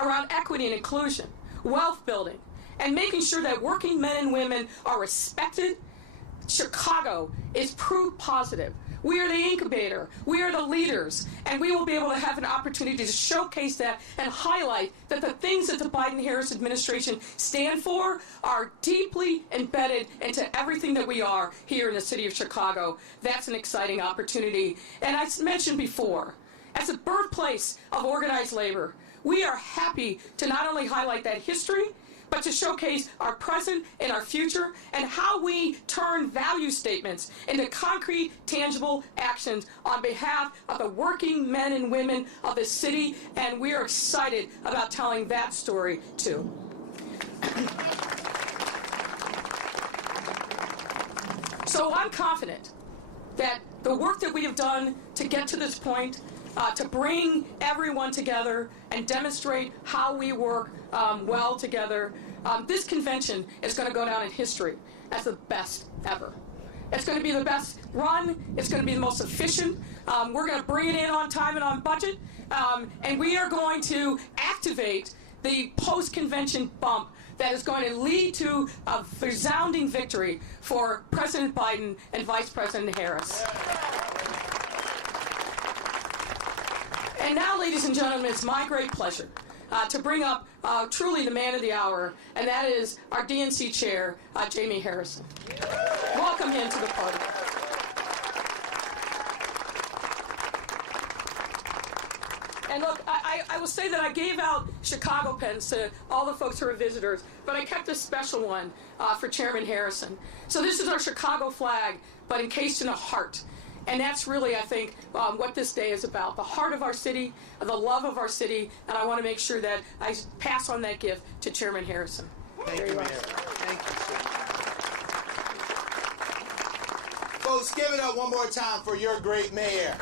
around equity and inclusion, wealth building, and making sure that working men and women are respected. Chicago is proof positive. We are the incubator, we are the leaders, and we will be able to have an opportunity to showcase that and highlight that the things that the Biden-Harris administration stand for are deeply embedded into everything that we are here in the city of Chicago. That's an exciting opportunity. And I mentioned before, as the birthplace of organized labor, we are happy to not only highlight that history, but to showcase our present and our future and how we turn value statements into concrete, tangible actions on behalf of the working men and women of this city, and we are excited about telling that story too. So I'm confident that the work that we have done to get to this point, to bring everyone together and demonstrate how we work well together, this convention is going to go down in history as the best ever. It's going to be the best run. It's going to be the most efficient. We're going to bring it in on time and on budget. And we are going to activate the post-convention bump that is going to lead to a resounding victory for President Biden and Vice President Harris. And now, ladies and gentlemen, it's my great pleasure to bring up truly the man of the hour, and that is our DNC chair, Jamie Harrison. Welcome him to the party. And look, I will say that I gave out Chicago pens to all the folks who are visitors, but I kept a special one for Chairman Harrison. So this is our Chicago flag, but encased in a heart. And that's really, I think, what this day is about. The heart of our city, the love of our city, and I want to make sure that I pass on that gift to Chairman Harrison. Thank you, Mayor. Thank you, sir. Folks, give it up one more time for your great mayor.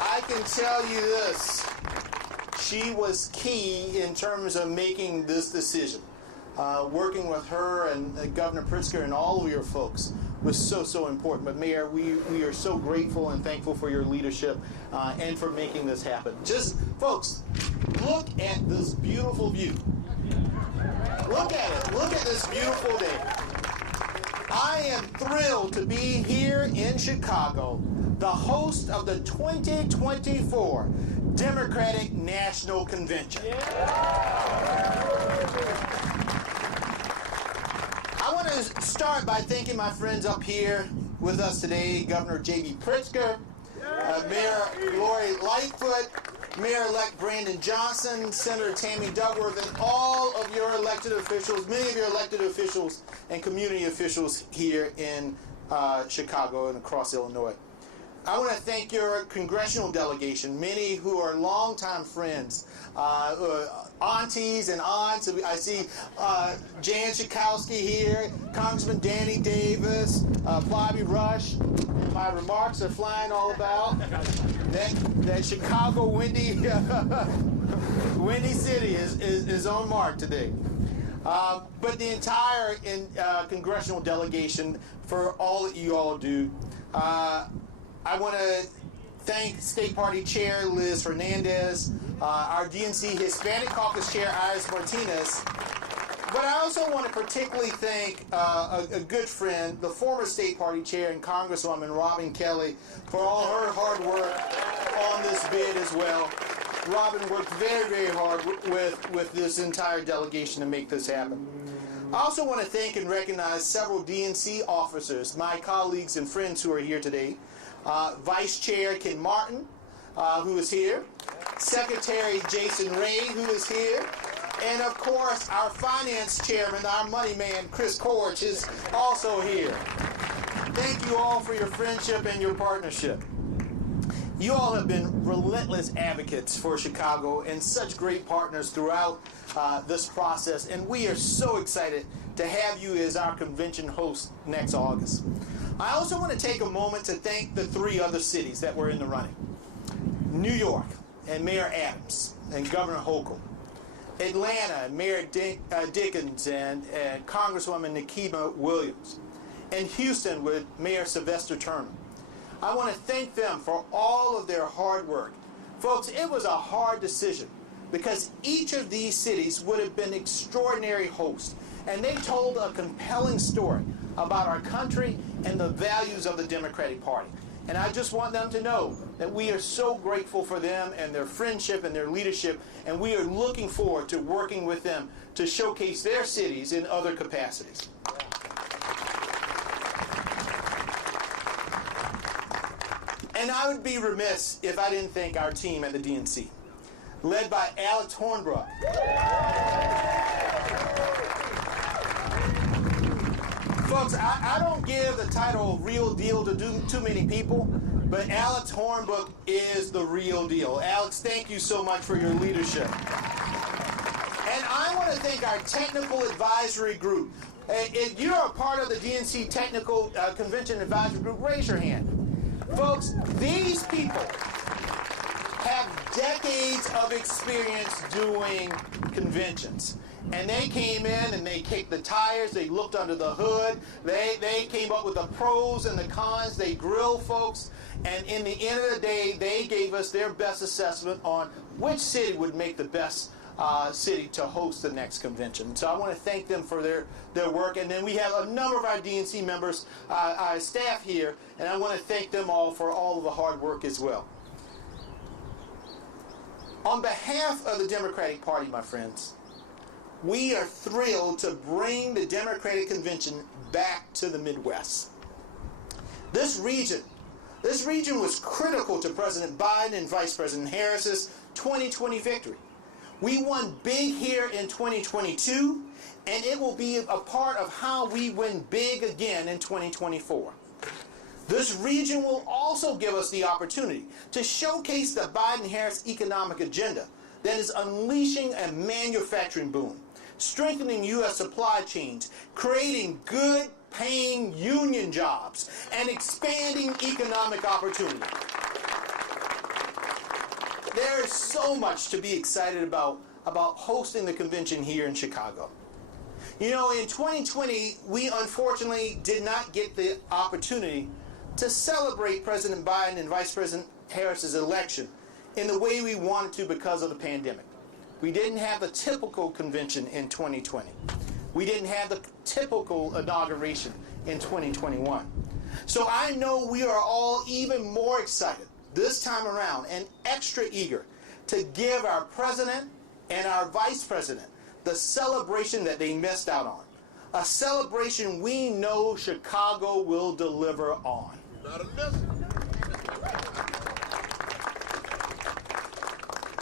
I can tell you this. She was key in terms of making this decision. Working with her and Governor Pritzker and all of your folks was so important. But Mayor, we are so grateful and thankful for your leadership and for making this happen. Just, folks, look at this beautiful view. Look at it. Look at this beautiful day. I am thrilled to be here in Chicago, the host of the 2024 Democratic National Convention. I want to start by thanking my friends up here with us today, Governor J.B. Pritzker, Mayor Lori Lightfoot, Mayor-elect Brandon Johnson, Senator Tammy Duckworth, and all of your elected officials, many of your elected officials and community officials here in Chicago and across Illinois. I want to thank your congressional delegation, many who are longtime friends, aunties and aunts. I see Jan Schakowsky here, Congressman Danny Davis, Bobby Rush. And my remarks are flying all about. That Chicago windy city is on mark today. But the entire congressional delegation for all that you all do. I want to thank State Party Chair Liz Fernandez, our DNC Hispanic Caucus Chair Iris Martinez, but I also want to particularly thank a good friend, the former State Party Chair and Congresswoman Robin Kelly, for all her hard work on this bid as well. Robin worked very hard with this entire delegation to make this happen. I also want to thank and recognize several DNC officers, my colleagues and friends who are here today. Vice Chair Ken Martin, who is here, Secretary Jason Ray, who is here, and of course our Finance Chairman, our money man, Chris Korch, is also here. Thank you all for your friendship and your partnership. You all have been relentless advocates for Chicago and such great partners throughout this process, and we are so excited to have you as our convention host next August. I also want to take a moment to thank the three other cities that were in the running. New York and Mayor Adams and Governor Hochul. Atlanta, Mayor Dickens and Congresswoman Nikema Williams. And Houston with Mayor Sylvester Turner. I want to thank them for all of their hard work. Folks, it was a hard decision because each of these cities would have been extraordinary hosts, and they told a compelling story about our country and the values of the Democratic Party. And I just want them to know that we are so grateful for them and their friendship and their leadership, and we are looking forward to working with them to showcase their cities in other capacities. And I would be remiss if I didn't thank our team at the DNC, led by Alex Hornbrook. Folks, I don't give the title real deal to too many people, but Alex Hornbrook is the real deal. Alex, thank you so much for your leadership. And I want to thank our technical advisory group. If you're a part of the DNC Technical Convention Advisory Group, raise your hand. Folks, these people have decades of experience doing conventions. And they came in and they kicked the tires, they looked under the hood, they came up with the pros and the cons, they grilled folks, and in the end of the day, they gave us their best assessment on which city would make the best city to host the next convention. So I want to thank them for their work. And then we have a number of our DNC members, our staff here, and I want to thank them all for all of the hard work as well. On behalf of the Democratic Party, my friends, we are thrilled to bring the Democratic Convention back to the Midwest. This region was critical to President Biden and Vice President Harris's 2020 victory. We won big here in 2022, and it will be a part of how we win big again in 2024. This region will also give us the opportunity to showcase the Biden-Harris economic agenda that is unleashing a manufacturing boom, strengthening U.S. supply chains, creating good-paying union jobs, and expanding economic opportunity. There is so much to be excited about hosting the convention here in Chicago. You know, in 2020, we unfortunately did not get the opportunity to celebrate President Biden and Vice President Harris's election in the way we wanted to because of the pandemic. We didn't have the typical convention in 2020. We didn't have the typical inauguration in 2021. So I know we are all even more excited this time around and extra eager to give our president and our vice president the celebration that they missed out on. A celebration we know Chicago will deliver on.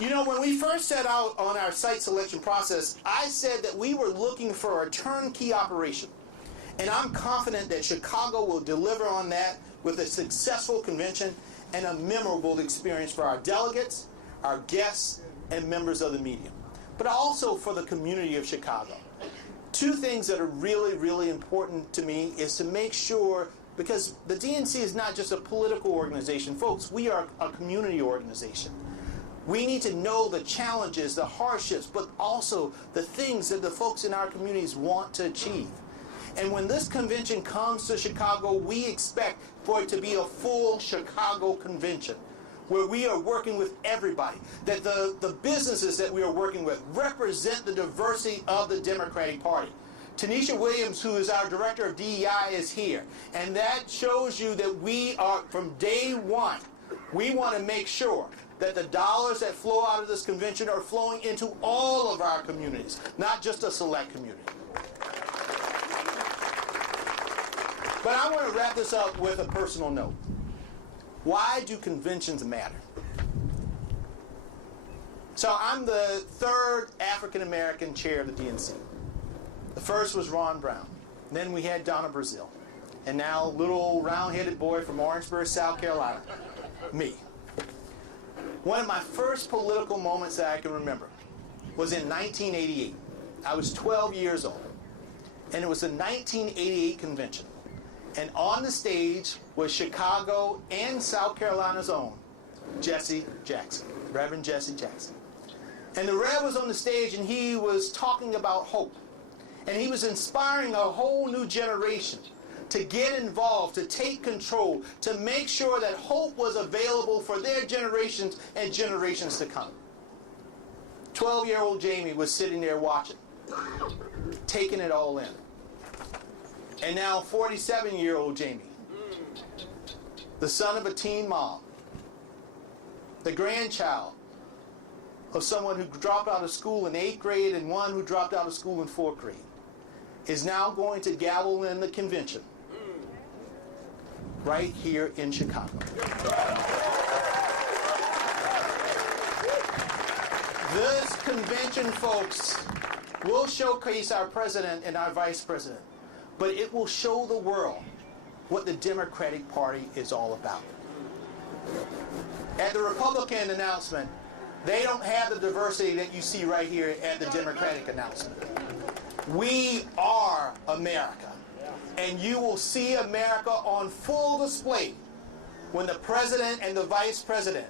You know, when we first set out on our site selection process, I said that we were looking for a turnkey operation. And I'm confident that Chicago will deliver on that with a successful convention and a memorable experience for our delegates, our guests, and members of the media, but also for the community of Chicago. Two things that are really, really important to me is to make sure, because the DNC is not just a political organization. Folks, we are a community organization. We need to know the challenges, the hardships, but also the things that the folks in our communities want to achieve. And when this convention comes to Chicago, we expect for it to be a full Chicago convention where we are working with everybody, that the businesses that we are working with represent the diversity of the Democratic Party. Tanisha Williams, who is our Director of DEI, is here. And that shows you that we are, from day one, we want to make sure that the dollars that flow out of this convention are flowing into all of our communities, not just a select community. But I want to wrap this up with a personal note. Why do conventions matter? So I'm the third African-American chair of the DNC. The first was Ron Brown. Then we had Donna Brazile. And now little round-headed boy from Orangeburg, South Carolina, me. One of my first political moments that I can remember was in 1988. I was 12 years old. And it was the 1988 convention. And on the stage was Chicago and South Carolina's own Jesse Jackson, Reverend Jesse Jackson. And the Rev was on the stage and he was talking about hope. And he was inspiring a whole new generation to get involved, to take control, to make sure that hope was available for their generations and generations to come. 12-year-old Jamie was sitting there watching, taking it all in. And now 47-year-old Jamie, the son of a teen mom, the grandchild of someone who dropped out of school in 8th grade and one who dropped out of school in 4th grade, is now going to gavel in the convention right here in Chicago. This convention, folks, will showcase our president and our vice president, but it will show the world what the Democratic Party is all about. At the Republican announcement, they don't have the diversity that you see right here at the Democratic announcement. We are America, and you will see America on full display when the president and the vice president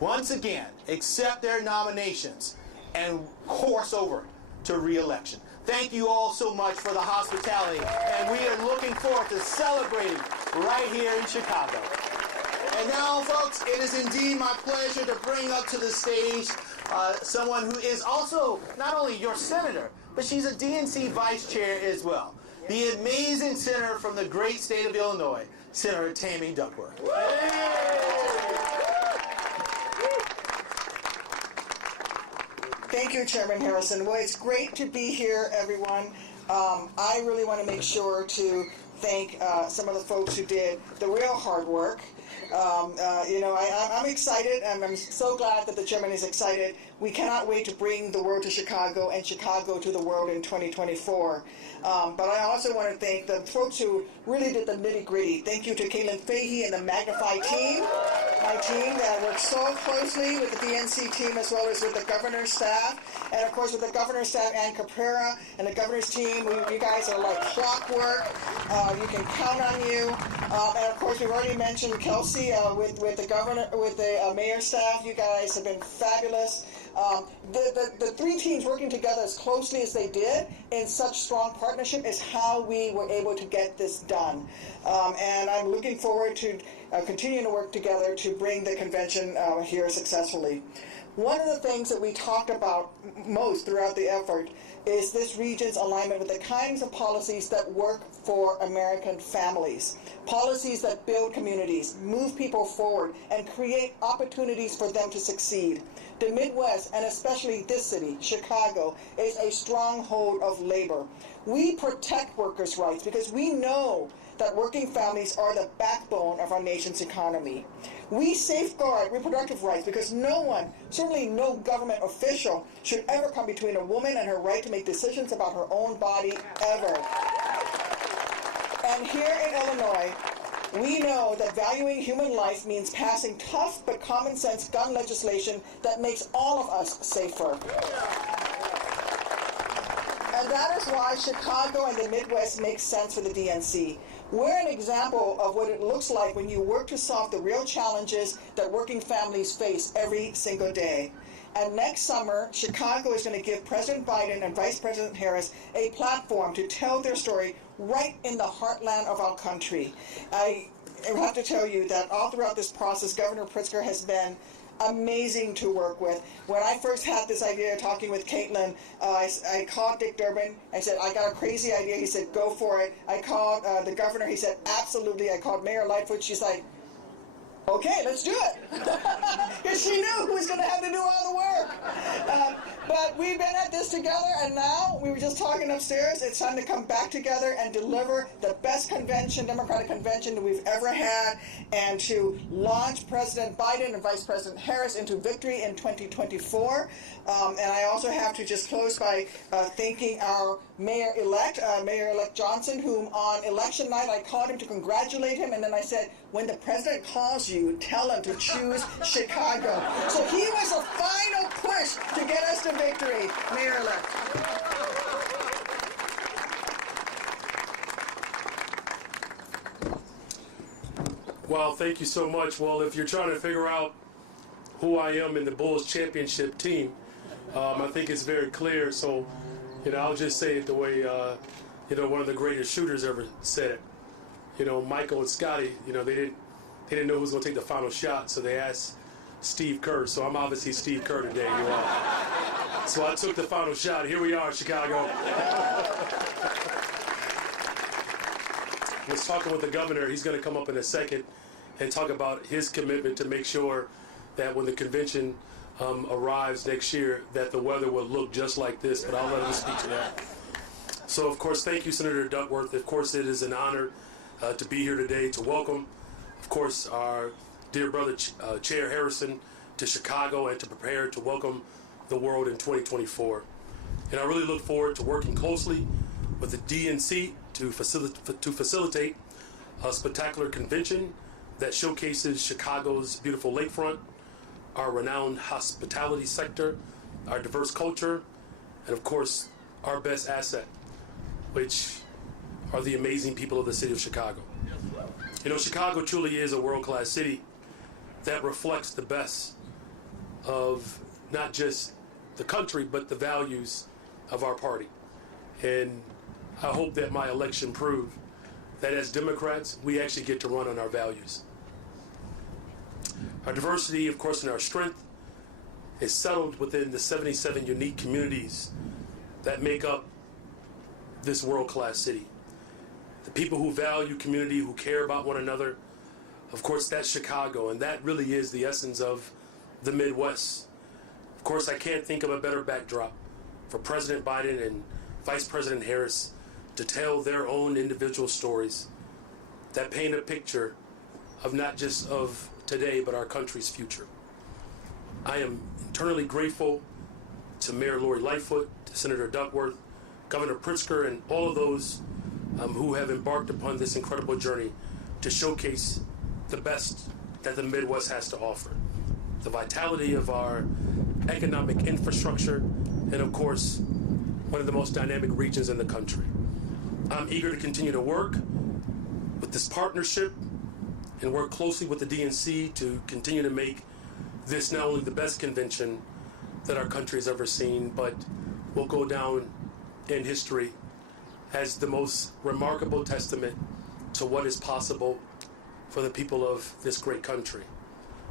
once again accept their nominations and course over to re-election. Thank you all so much for the hospitality, and we are looking forward to celebrating right here in Chicago. And now, folks, it is indeed my pleasure to bring up to the stage someone who is also not only your senator, but she's a DNC vice chair as well. The amazing senator from the great state of Illinois, Senator Tammy Duckworth. Thank you, Chairman Harrison. Well, it's great to be here, everyone. I really want to make sure to thank some of the folks who did the real hard work. I'm excited, and I'm so glad that the chairman is excited. We cannot wait to bring the world to Chicago and Chicago to the world in 2024. But I also want to thank the folks who really did the nitty-gritty. Thank you to Caitlin Fahey and the Magnify team, my team that worked so closely with the DNC team as well as with the governor's staff. And of course with the governor's staff, Ann Caprera, and the governor's team, you guys are like clockwork. You can count on you. And of course we've already mentioned Kelsey with the governor, with the mayor's staff. You guys have been fabulous. The three teams working together as closely as they did in such strong partnership is how we were able to get this done. And I'm looking forward to continuing to work together to bring the convention here successfully. One of the things that we talked about most throughout the effort is this region's alignment with the kinds of policies that work for American families. Policies that build communities, move people forward, and create opportunities for them to succeed. The Midwest, and especially this city, Chicago, is a stronghold of labor. We protect workers' rights because we know that working families are the backbone of our nation's economy. We safeguard reproductive rights because no one, certainly no government official, should ever come between a woman and her right to make decisions about her own body, ever. And here in Illinois, we know that valuing human life means passing tough but common sense gun legislation that makes all of us safer. And that is why Chicago and the Midwest makes sense for the DNC. We're an example of what it looks like when you work to solve the real challenges that working families face every single day. And next summer, Chicago is going to give President Biden and Vice President Harris a platform to tell their story right in the heartland of our country. I have to tell you that all throughout this process, Governor Pritzker has been amazing to work with. When I first had this idea talking with Caitlin, I called Dick Durbin. I said, I got a crazy idea. He said, go for it. I called the governor. He said, absolutely. I called Mayor Lightfoot. She's like, okay, let's do it. Because she knew who was going to have to do all the work. But we've been at this together, and now, we were just talking upstairs, it's time to come back together and deliver the best convention, Democratic convention that we've ever had, and to launch President Biden and Vice President Harris into victory in 2024. And I also have to just close by thanking our Mayor-elect, Mayor-elect Johnson, whom on election night I called him to congratulate him, and then I said, when the president calls you, tell him to choose Chicago. So he was a final push to get us to victory, Mayor-elect. Well, thank you so much. Well, if you're trying to figure out who I am in the Bulls championship team, I think it's very clear. So, I'll just say it the way, one of the greatest shooters ever said it. Michael and Scotty, they didn't know who was going to take the final shot, so they asked Steve Kerr. So I'm obviously Steve Kerr today. So I took the final shot. Here we are, Chicago. I was talking with the governor. He's going to come up in a second and talk about his commitment to make sure that when the convention arrives next year, that the weather will look just like this. But I'll let him speak to that. So, of course, thank you, Senator Duckworth. Of course, it is an honor to be here today to welcome, of course, our dear brother, Chair Harrison, to Chicago and to prepare to welcome the world in 2024. And I really look forward to working closely with the DNC to facilitate a spectacular convention that showcases Chicago's beautiful lakefront, our renowned hospitality sector, our diverse culture, and of course, our best asset, which are the amazing people of the city of Chicago. Chicago truly is a world-class city that reflects the best of not just the country, but the values of our party. And I hope that my election proved that as Democrats, we actually get to run on our values. Our diversity, of course, and our strength is settled within the 77 unique communities that make up this world-class city. The people who value community, who care about one another, of course, that's Chicago, and that really is the essence of the Midwest. Of course, I can't think of a better backdrop for President Biden and Vice President Harris to tell their own individual stories that paint a picture of not just of today, but our country's future. I am eternally grateful to Mayor Lori Lightfoot, to Senator Duckworth, Governor Pritzker, and all of those who have embarked upon this incredible journey to showcase the best that the Midwest has to offer. The vitality of our economic infrastructure, and of course, one of the most dynamic regions in the country. I'm eager to continue to work with this partnership and work closely with the DNC to continue to make this not only the best convention that our country has ever seen, but will go down in history as the most remarkable testament to what is possible for the people of this great country.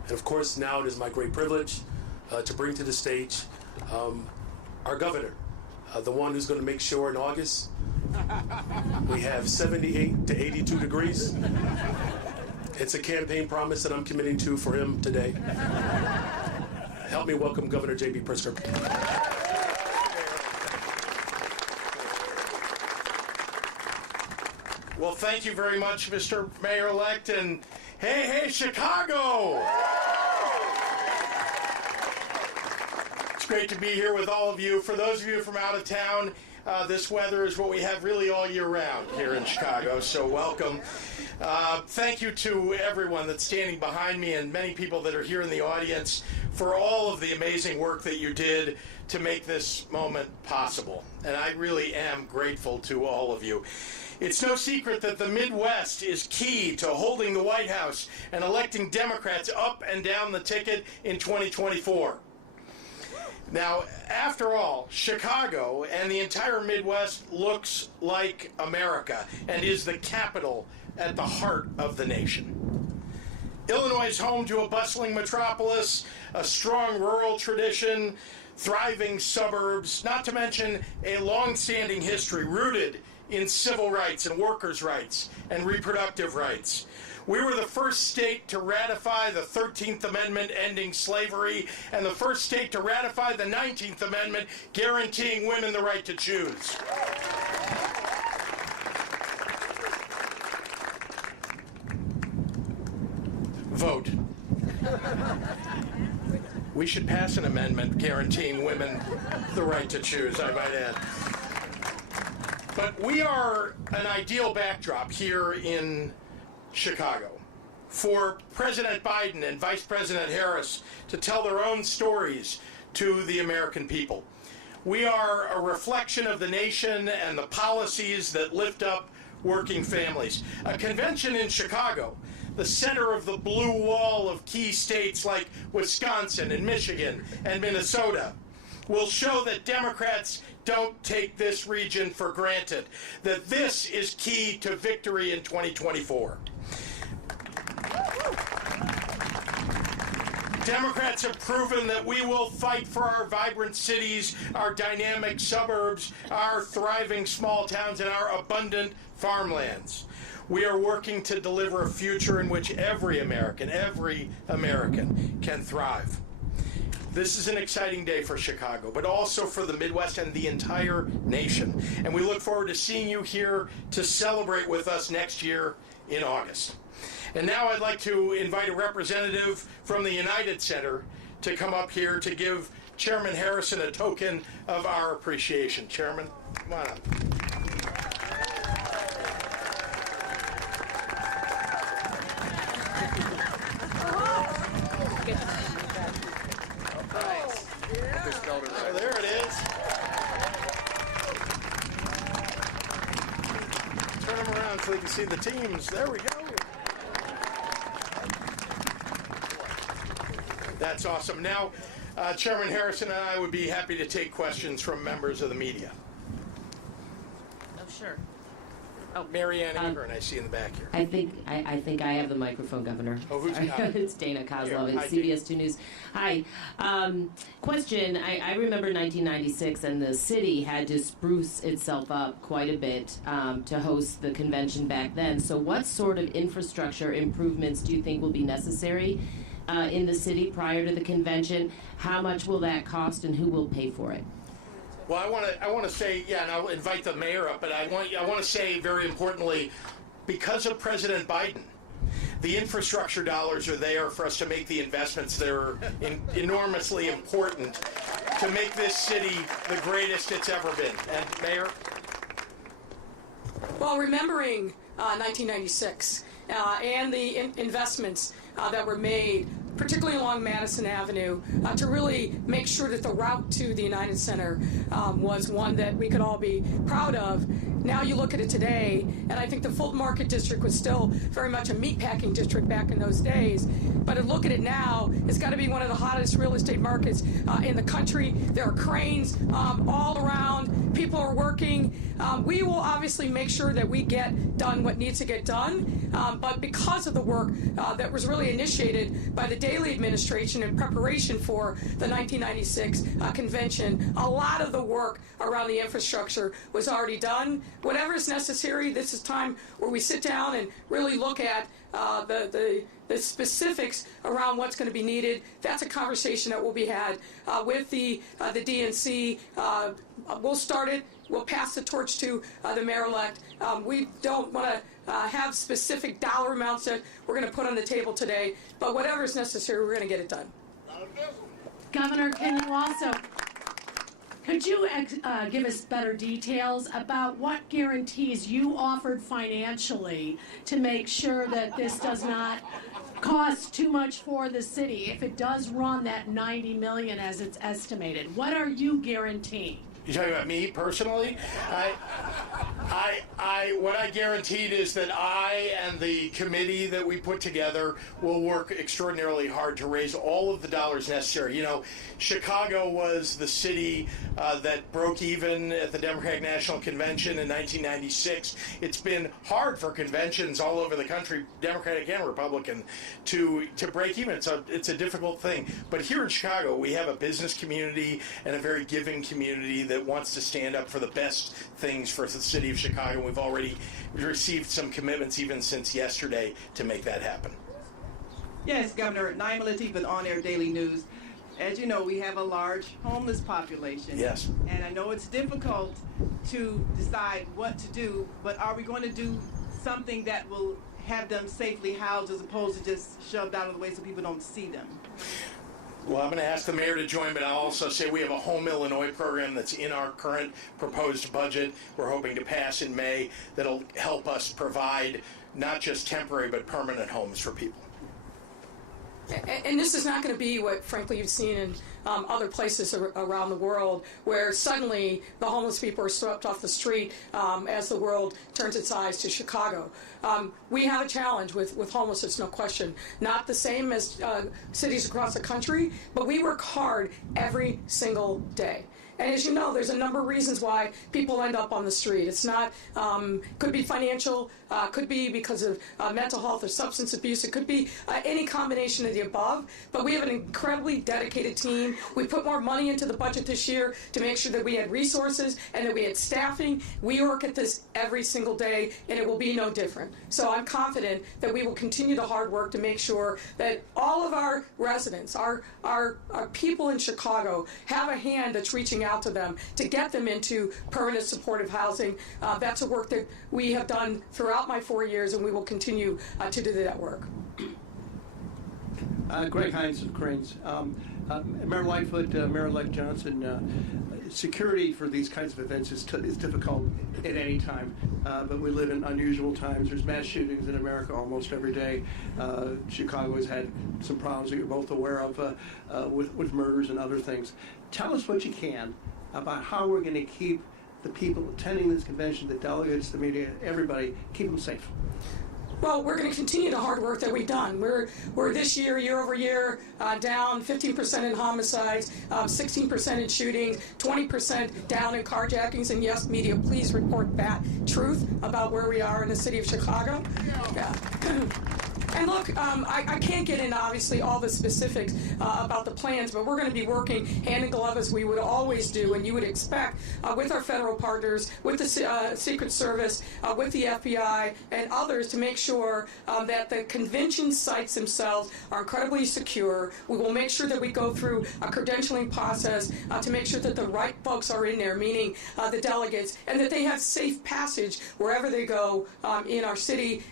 And of course, now it is my great privilege to bring to the stage our governor, the one who's going to make sure in August we have 78 to 82 degrees. It's a campaign promise that I'm committing to for him today. Help me welcome Governor J.B. Pritzker. Well, thank you very much, Mr. Mayor-elect, and hey, Chicago! It's great to be here with all of you. For those of you from out of town, this weather is what we have really all year round here in Chicago, so welcome. Thank you to everyone that's standing behind me and many people that are here in the audience for all of the amazing work that you did to make this moment possible. And I really am grateful to all of you. It's no secret that the Midwest is key to holding the White House and electing Democrats up and down the ticket in 2024. Now, after all, Chicago and the entire Midwest looks like America and is the capital at the heart of the nation. Illinois is home to a bustling metropolis, a strong rural tradition, thriving suburbs, not to mention a long-standing history rooted in civil rights and workers' rights and reproductive rights. We were the first state to ratify the 13th Amendment ending slavery and the first state to ratify the 19th Amendment guaranteeing women the right to choose. Vote. We should pass an amendment guaranteeing women the right to choose, I might add. But we are an ideal backdrop here in Chicago for President Biden and Vice President Harris to tell their own stories to the American people. We are a reflection of the nation and the policies that lift up working families. A convention in Chicago, the center of the blue wall of key states like Wisconsin and Michigan and Minnesota, will show that Democrats don't take this region for granted, that this is key to victory in 2024. Democrats have proven that we will fight for our vibrant cities, our dynamic suburbs, our thriving small towns, and our abundant farmlands. We are working to deliver a future in which every American can thrive. This is an exciting day for Chicago, but also for the Midwest and the entire nation. And we look forward to seeing you here to celebrate with us next year in August. And now I'd like to invite a representative from the United Center to come up here to give Chairman Harrison a token of our appreciation. Chairman, come on up. Oh, there it is. Turn them around so they can see the teams. There we go. That's awesome. Now, Chairman Harrison and I would be happy to take questions from members of the media. Oh, sure. Mary Ann Ingram, I see in the back here. I think I have the microphone, Governor. Oh, who's It's Dana Kozlov Here. at CBS 2 News. Hi. Question. I remember 1996, and the city had to spruce itself up quite a bit to host the convention back then. So what sort of infrastructure improvements do you think will be necessary in the city prior to the convention? How much will that cost, and who will pay for it? Well, I want to say, yeah, and I'll invite the mayor up, but I want to say very importantly, because of President Biden, the infrastructure dollars are there for us to make the investments that are enormously important to make this city the greatest it's ever been. And Mayor? Well, remembering 1996 and the investments that were made, particularly along Madison Avenue, to really make sure that the route to the United Center was one that we could all be proud of. Now you look at it today, and I think the Fulton Market District was still very much a meatpacking district back in those days. But to look at it now, it's got to be one of the hottest real estate markets in the country. There are cranes all around. People are working. We will obviously make sure that we get done what needs to get done. But because of the work that was really initiated by the Daley administration in preparation for the 1996 convention, a lot of the work around the infrastructure was already done. Whatever is necessary, this is time where we sit down and really look at the specifics around what's going to be needed. That's a conversation that will be had with the DNC. We'll start it. We'll pass the torch to the mayor-elect. We don't want to have specific dollar amounts that we're going to put on the table today, but whatever is necessary, we're going to get it done. Governor, could you give us better details about what guarantees you offered financially to make sure that this does not cost too much for the city if it does run that $90 million as it's estimated? What are you guaranteeing? You talking about me personally? What I guaranteed is that I and the committee that we put together will work extraordinarily hard to raise all of the dollars necessary. You know, Chicago was the city that broke even at the Democratic National Convention in 1996. It's been hard for conventions all over the country, Democratic and Republican, to break even. It's a difficult thing. But here in Chicago, we have a business community and a very giving community that wants to stand up for the best things for the city of Chicago. We've already received some commitments even since yesterday to make that happen. Yes, Governor. Naima Latif with On Air Daily News. As you know, we have a large homeless population. Yes. And I know it's difficult to decide what to do, but are we going to do something that will have them safely housed as opposed to just shoved out of the way so people don't see them? Well, I'm going to ask the mayor to join, but I'll also say we have a Home Illinois program that's in our current proposed budget. We're hoping to pass in May that'll help us provide not just temporary but permanent homes for people. And this is not going to be what, frankly, you've seen in other places around the world, where suddenly the homeless people are swept off the street as the world turns its eyes to Chicago. We have a challenge with homelessness, no question. Not the same as cities across the country, but we work hard every single day. And as you know, there's a number of reasons why people end up on the street. It's not, could be financial, could be because of mental health or substance abuse. It could be any combination of the above. But we have an incredibly dedicated team. We put more money into the budget this year to make sure that we had resources and that we had staffing. We work at this every single day, and it will be no different. So I'm confident that we will continue the hard work to make sure that all of our residents, our people in Chicago, have a hand that's reaching out to them to get them into permanent supportive housing. That's a work that we have done throughout my 4 years, and we will continue to do that work. Greg Hines of Cranes. Mayor Lightfoot, Mayor-elect Johnson, security for these kinds of events is difficult at any time, but we live in unusual times. There's mass shootings in America almost every day. Chicago has had some problems that you're both aware of with murders and other things. Tell us what you can about how we're going to keep the people attending this convention, the delegates, the media, everybody, keep them safe. Well, we're going to continue the hard work that we've done. We're this year over year, down 15% in homicides, 16% in shootings, 20% down in carjackings. And yes, media, please report that truth about where we are in the city of Chicago. Yeah. And look, I can't get into, obviously, all the specifics about the plans, but we're going to be working hand in glove as we would always do, and you would expect, with our federal partners, with the Secret Service, with the FBI, and others to make sure that the convention sites themselves are incredibly secure. We will make sure that we go through a credentialing process to make sure that the right folks are in there, meaning the delegates, and that they have safe passage wherever they go in our city.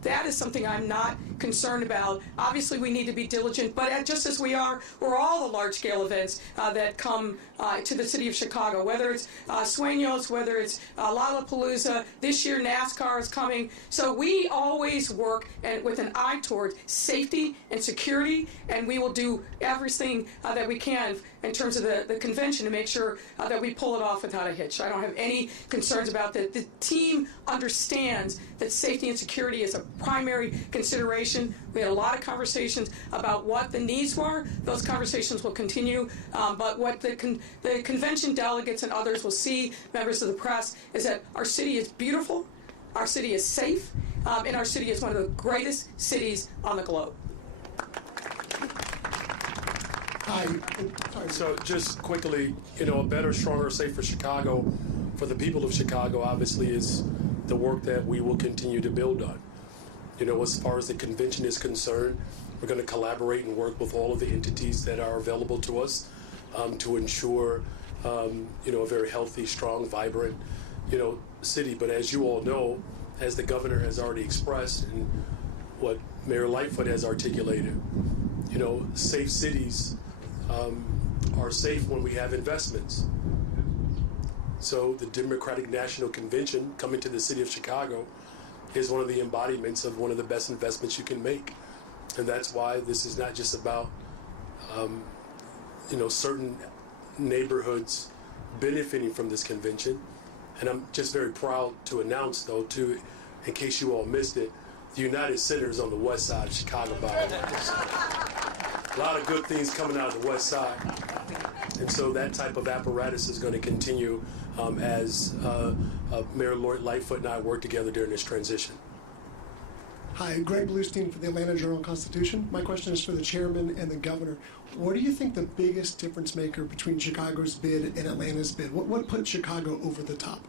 That is something I'm not concerned about. Obviously, we need to be diligent, but just as we are, we're all the large-scale events that come to the city of Chicago, whether it's Sueños, whether it's Lollapalooza. This year, NASCAR is coming. So we always work with an eye towards safety and security, and we will do everything that we can in terms of the convention to make sure that we pull it off without a hitch. I don't have any concerns about that. The team understands that safety and security is a primary consideration. We had a lot of conversations about what the needs were. Those conversations will continue, but what the convention delegates and others will see, members of the press, is that our city is beautiful, our city is safe, and our city is one of the greatest cities on the globe. So just quickly, a better, stronger, safer Chicago for the people of Chicago obviously is the work that we will continue to build on. As far as the convention is concerned, we're going to collaborate and work with all of the entities that are available to us to ensure, a very healthy, strong, vibrant, city. But as you all know, as the governor has already expressed and what Mayor Lightfoot has articulated, safe cities are safe when we have investments. So the Democratic National Convention coming to the city of Chicago is one of the embodiments of one of the best investments you can make. And that's why this is not just about, certain neighborhoods benefiting from this convention. And I'm just very proud to announce, though, too, in case you all missed it, the United Center is on the west side of Chicago, by the way. A lot of good things coming out of the west side. And so that type of apparatus is going to continue as Mayor Lord Lightfoot and I work together during this transition. Hi, Greg Bluestein for the Atlanta Journal-Constitution. My question is for the chairman and the governor. What do you think the biggest difference maker between Chicago's bid and Atlanta's bid? What put Chicago over the top?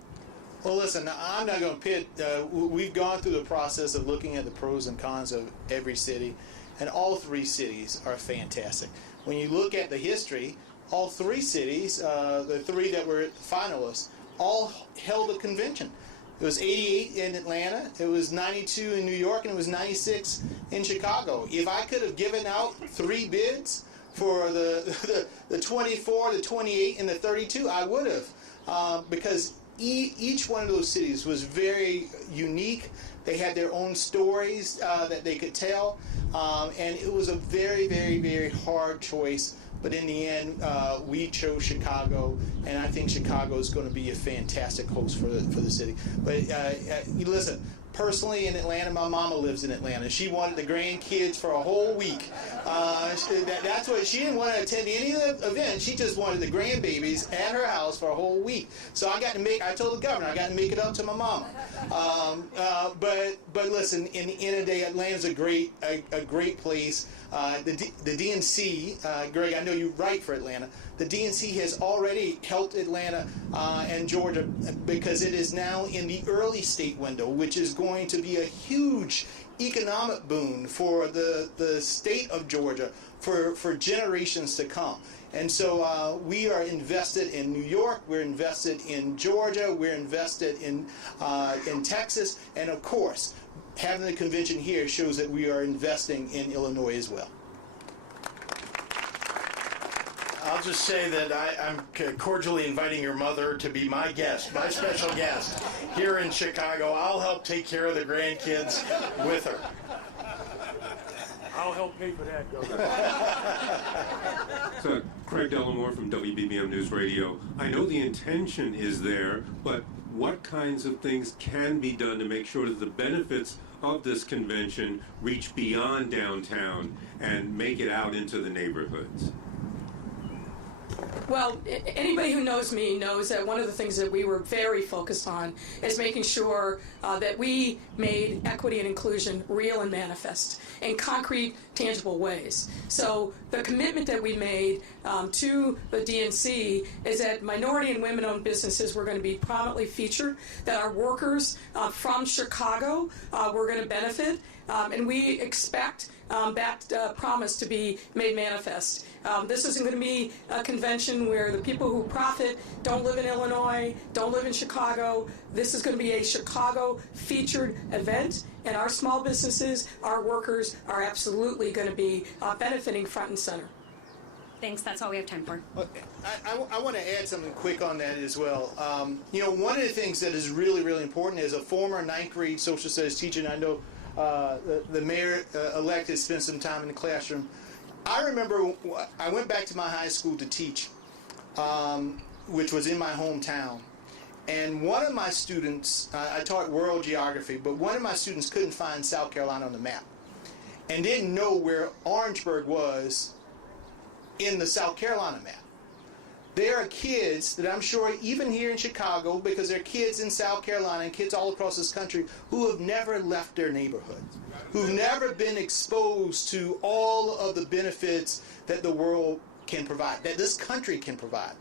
Well, listen, I'm not going to pit. We've gone through the process of looking at the pros and cons of every city, and all three cities are fantastic. When you look at the history, all three cities, the three that were finalists, all held a convention. It was 88 in Atlanta, it was 92 in New York, and it was 96 in Chicago. If I could have given out 3 bids for the 24, the 28, and the 32, I would have. Because each one of those cities was very unique. They had their own stories that they could tell, and it was a very, very, very hard choice. But in the end, we chose Chicago, and I think Chicago is going to be a fantastic host for the city. But listen, personally in Atlanta, my mama lives in Atlanta. She wanted the grandkids for a whole week. That's what she didn't want to attend any of the events. She just wanted the grandbabies at her house for a whole week. So I told the governor I got to make it up to my mama. But listen, in the end of the day, Atlanta's a great place. The DNC, Greg, I know you write for Atlanta. The DNC has already helped Atlanta and Georgia because it is now in the early state window, which is going to be a huge economic boon for the state of Georgia for generations to come. And so we are invested in New York, we're invested in Georgia, we're invested in Texas, and of course, having the convention here shows that we are investing in Illinois as well. I'll just say that I'm cordially inviting your mother to be my guest, my special guest here in Chicago. I'll help take care of the grandkids with her. I'll help pay for that, Governor. So, Craig Dellamore from WBBM News Radio. I know the intention is there, but what kinds of things can be done to make sure that the benefits of this convention reach beyond downtown and make it out into the neighborhoods? Well, anybody who knows me knows that one of the things that we were very focused on is making sure that we made equity and inclusion real and manifest in concrete, tangible ways. So the commitment that we made to the DNC is that minority and women-owned businesses were going to be prominently featured, that our workers from Chicago were going to benefit, and we expect that promise to be made manifest. This isn't going to be a convention where the people who profit don't live in Illinois, don't live in Chicago. This is going to be a Chicago featured event, and our small businesses, our workers are absolutely going to be benefiting front and center. Thanks, that's all we have time for. I want to add something quick on that as well. One of the things that is really, really important is a former ninth grade social studies teacher, and I know the mayor-elect has spent some time in the classroom. I remember I went back to my high school to teach, which was in my hometown. And one of my students, I taught world geography, but one of my students couldn't find South Carolina on the map and didn't know where Orangeburg was in the South Carolina map. There are kids that I'm sure even here in Chicago, because there are kids in South Carolina and kids all across this country who have never left their neighborhoods, who've never been exposed to all of the benefits that the world can provide, that this country can provide.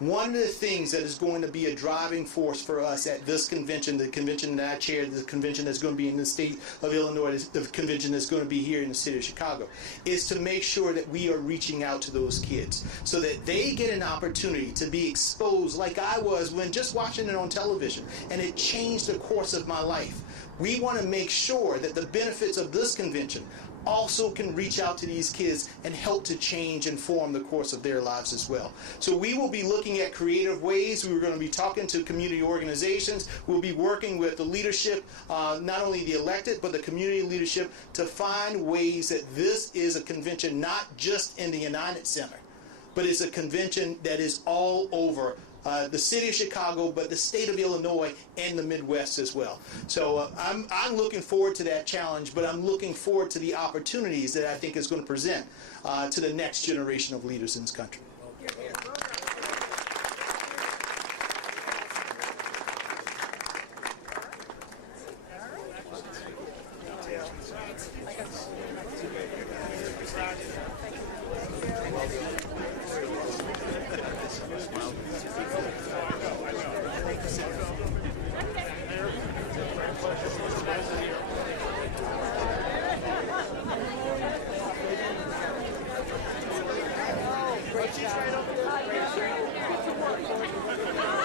One of the things that is going to be a driving force for us at this convention, the convention that I chaired, the convention that's going to be in the state of Illinois, the convention that's going to be here in the city of Chicago, is to make sure that we are reaching out to those kids so that they get an opportunity to be exposed like I was when just watching it on television, and it changed the course of my life. We want to make sure that the benefits of this convention also can reach out to these kids and help to change and form the course of their lives as well. So we will be looking at creative ways. We're going to be talking to community organizations. We'll be working with the leadership, not only the elected, but the community leadership, to find ways that this is a convention not just in the United Center, but it's a convention that is all over the city of Chicago, but the state of Illinois and the Midwest as well. So I'm looking forward to that challenge, but I'm looking forward to the opportunities that I think is going to present to the next generation of leaders in this country.